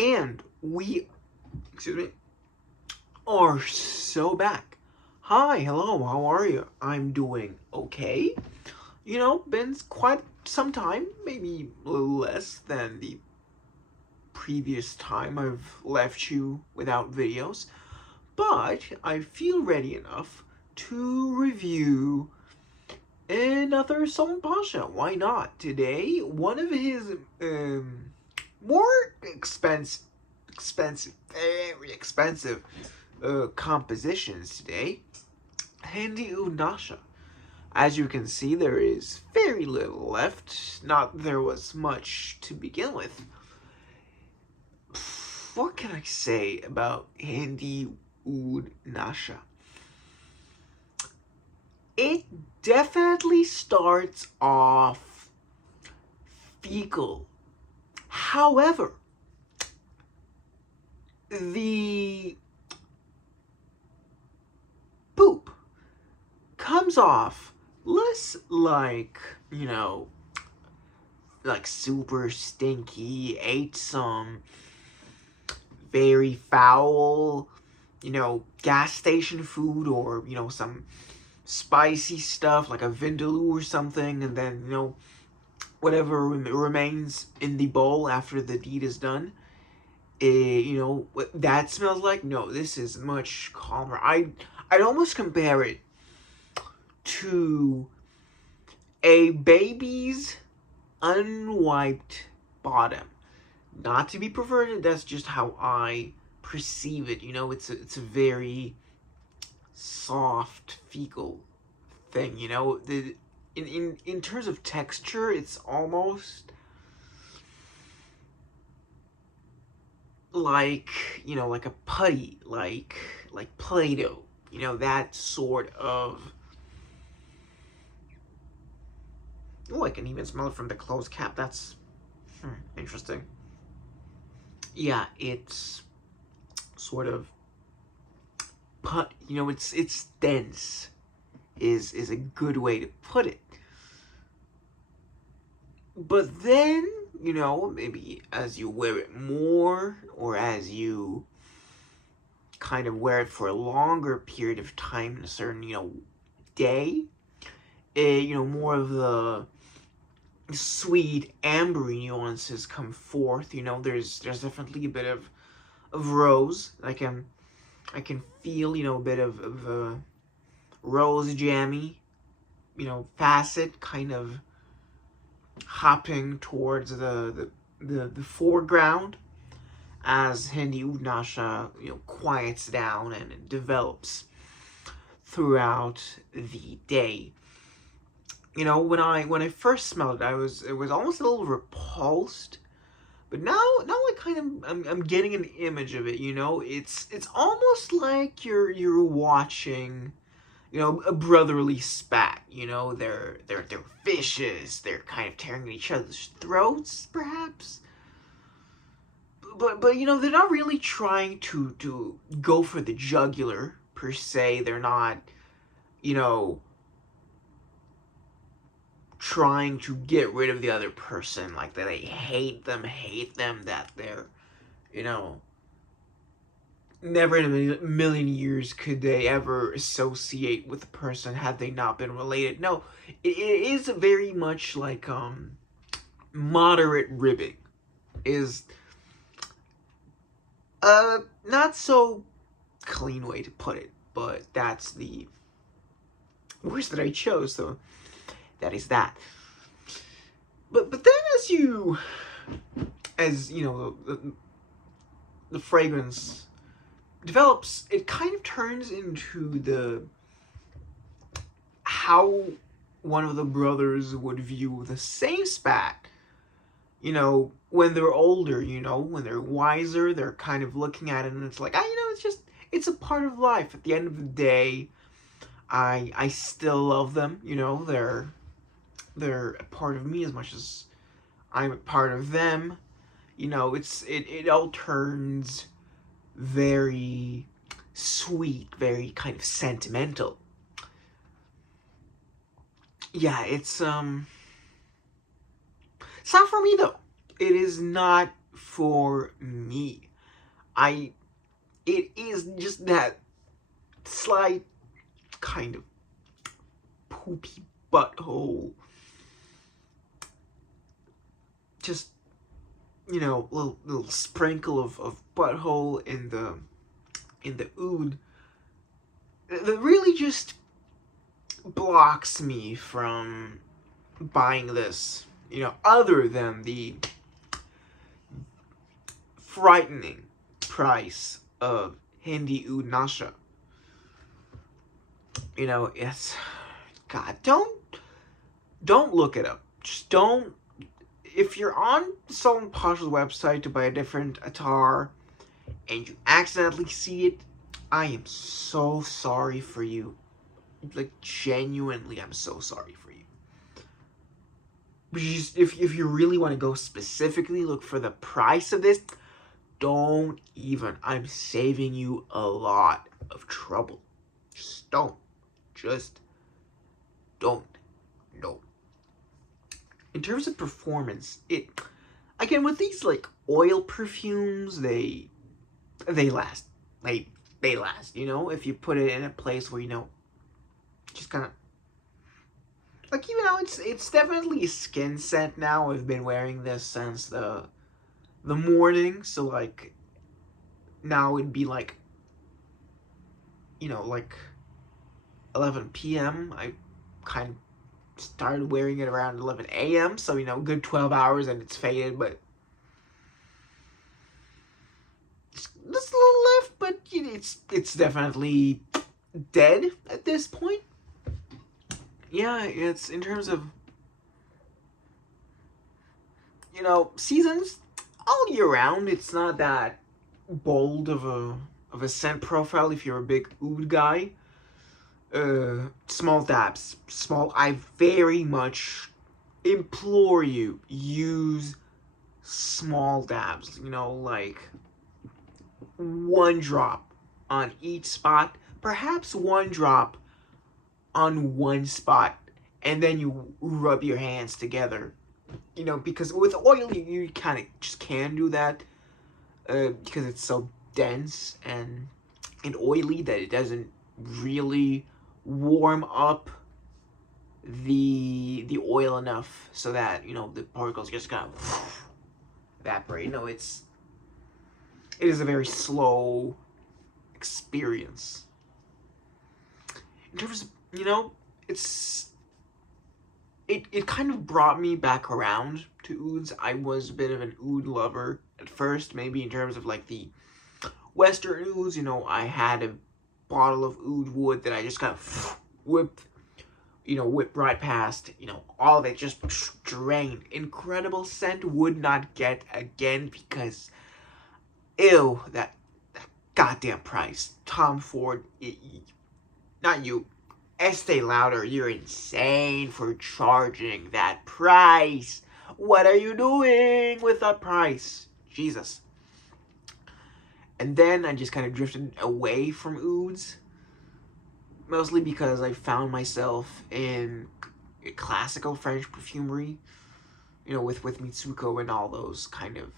And we, excuse me, are so back. Hi, hello, how are you? I'm doing okay. Been quite some time, maybe a little less than the previous time I've left you without videos, but I feel ready enough to review another Sultan Pasha. Why not? Today, one of his more very expensive compositions today, Handy Oud Nasha. As you can see, there is very little left. Not that there was much to begin with. What can I say about Handy Oud Nasha? It definitely starts off fecal. However, the poop comes off less like, like super stinky, ate some very foul, gas station food, or, some spicy stuff like a vindaloo or something, and then, whatever remains in the bowl after the deed is done. What that smells like? No, this is much calmer. I'd almost compare it to a baby's unwiped bottom. Not to be perverted, that's just how I perceive it. It's a very soft fecal thing. In terms of texture, it's almost like like a putty, like Play-Doh. That sort of. Oh, I can even smell it from the closed cap. That's interesting. Yeah, it's sort of it's dense is a good way to put it. But then, maybe as you wear it more, or as you kind of wear it for a longer period of time in a certain, day, more of the sweet ambery nuances come forth. There's definitely a bit of rose. I can feel, a bit of rose jammy, facet kind of hopping towards the foreground as Handy Oud Nasha, quiets down and it develops throughout the day. When I first smelled it, it was almost a little repulsed, but now I kind of I'm getting an image of it. It's almost like you're watching, a brotherly spat. They're vicious. They're kind of tearing at each other's throats, perhaps. But they're not really trying to go for the jugular per se. They're not, trying to get rid of the other person, like that they hate them, that they're, never in a million years could they ever associate with the person had they not been related. No, it is very much like moderate ribbing is not so clean way to put it, but that's the words that I chose, so that is that. But then as the fragrance develops, it kind of turns into how one of the brothers would view the same spat. When they're older, when they're wiser, they're kind of looking at it and it's like, it's a part of life. At the end of the day, I still love them. They're a part of me as much as I'm a part of them. It all turns very sweet, very kind of sentimental. Yeah, it's not for me though. It is not for me. It is just that slight kind of poopy butthole. Just, little sprinkle of butthole in the oud that really just blocks me from buying this. Other than the frightening price of Hindi Oud Nasha. It's, God, don't look it up. Just don't. If you're on Sultan Pasha's website to buy a different attar and you accidentally see it, I am so sorry for you. Like, genuinely, I'm so sorry for you. But if you really want to go specifically look for the price of this, don't even. I'm saving you a lot of trouble. Just don't. No. In terms of performance, again, with these like oil perfumes, they last. They last. If you put it in a place where just kind of like, it's definitely a skin scent now. I've been wearing this since the morning, so like now it'd be like like 11 p.m. I kind of started wearing it around 11 a.m. So good 12 hours and it's faded, but just a little left, but it's definitely dead at this point. Yeah, it's in terms of seasons all year round. It's not that bold of a scent profile if you're a big oud guy. Small dabs. I very much implore you, use small dabs. Like 1 drop on each spot. Perhaps 1 drop on 1 spot. And then you rub your hands together. Because with oil, you kind of just can't do that. Because it's so dense and oily that it doesn't really warm up the oil enough so that the particles just kind of evaporate. It is a very slow experience. In terms of it kind of brought me back around to ouds. I was a bit of an oud lover at first, maybe in terms of like the Western ouds. I had a bottle of oud wood that I just kind of whipped right past. All of it just drained. Incredible scent, would not get again because, ew, that goddamn price. Tom Ford, not you, Estee Lauder, you're insane for charging that price. What are you doing with that price? Jesus. And then I just kind of drifted away from ouds, mostly because I found myself in classical French perfumery, with Mitsuko and all those kind of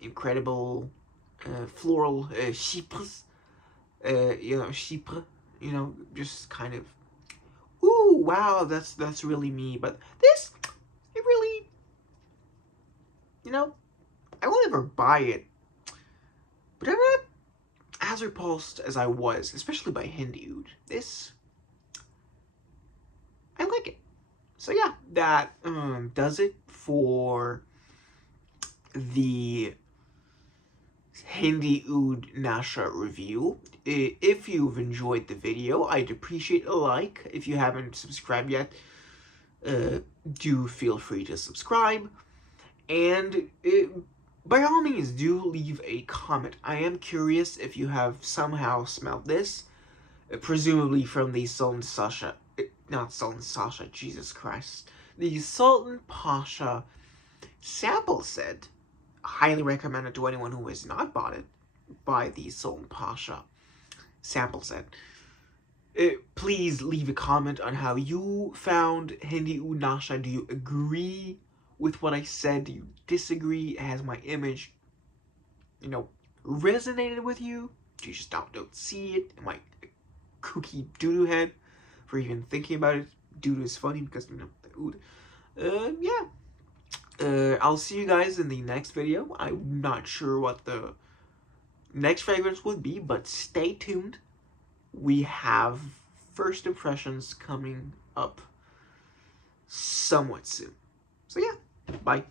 incredible floral chypres, chypre, just kind of, ooh, wow, that's really me. But this, it really, I won't ever buy it. But I'm not as repulsed as I was, especially by Hindi oud. This, I like it. So yeah, that does it for the Hindi Oud Nasha review. If you've enjoyed the video, I'd appreciate a like. If you haven't subscribed yet, do feel free to subscribe. And by all means, do leave a comment. I am curious if you have somehow smelled this, presumably from the Sultan Pasha, Jesus Christ. The Sultan Pasha sample set. Highly recommend it to anyone who has not bought it. Buy the Sultan Pasha sample set. Please leave a comment on how you found Hindi Oud Nasha. Do you agree with what I said? Do you disagree? It has my image resonated with you. You just don't see it. Am I a kooky doo-doo head for even thinking about it? Doo-doo is funny because, the oud. Yeah. I'll see you guys in the next video. I'm not sure what the next fragrance would be, but stay tuned. We have first impressions coming up somewhat soon. So yeah, bye.